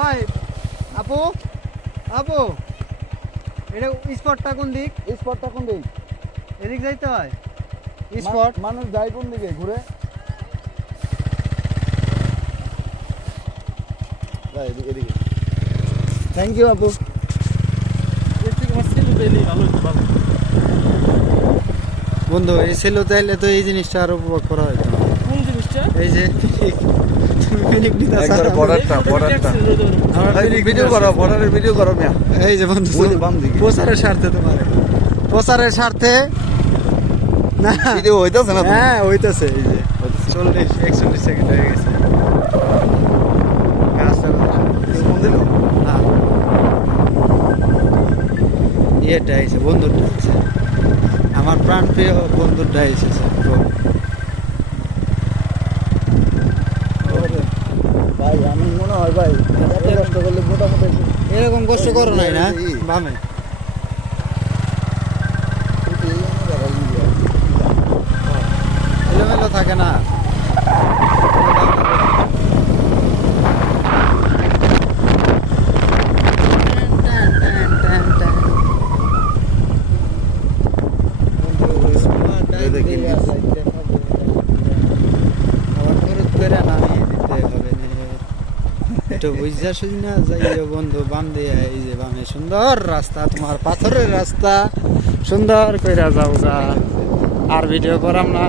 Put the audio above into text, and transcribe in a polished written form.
ওই আপু আপু এটা স্পটটা কোন দিক? স্পটটা কোন দিক? এদিক যাইতে হয় স্পট। মানুষ যায় কোন দিকে ঘুরে? এদিকে এদিকে। থ্যাংক ইউ আপু। বন্ধু এই সেলো চাইলে তো এই জিনিসটা আরো উপভোগ করা হতো। কোন জিনিসটা? এই যে তুমি ফিনিক নিতে একবার বর্ডারটা ভিডিও করো, বর্ডারের ভিডিও করো মিয়া। এই যে বন্ধু ওই বাম দিকে। প্রচারের স্বার্থে তোমার প্রচারের স্বার্থে না ভিডিও হইতাছে না? হ্যাঁ হইতাছে। এই যে 40-41 সেকেন্ড হয়ে গেছে। গাছটা না ইয়েটা এসে বন্ধুরটা এসে আমার প্রাণ প্রিয় বন্ধুরটা এসেছে। ভাই আমি মনে হয় ভাই এত কষ্ট করলে মোটামুটি এরকম কষ্ট করো নাই না বামে এলোমেলো থাকে না। বুঝা শুনি না যাইও বন্ধু বাম দিয়ে। এই যে বামে সুন্দর রাস্তা, তোমার পাথরের রাস্তা সুন্দর কইরা যাও। আর ভিডিও করাম না।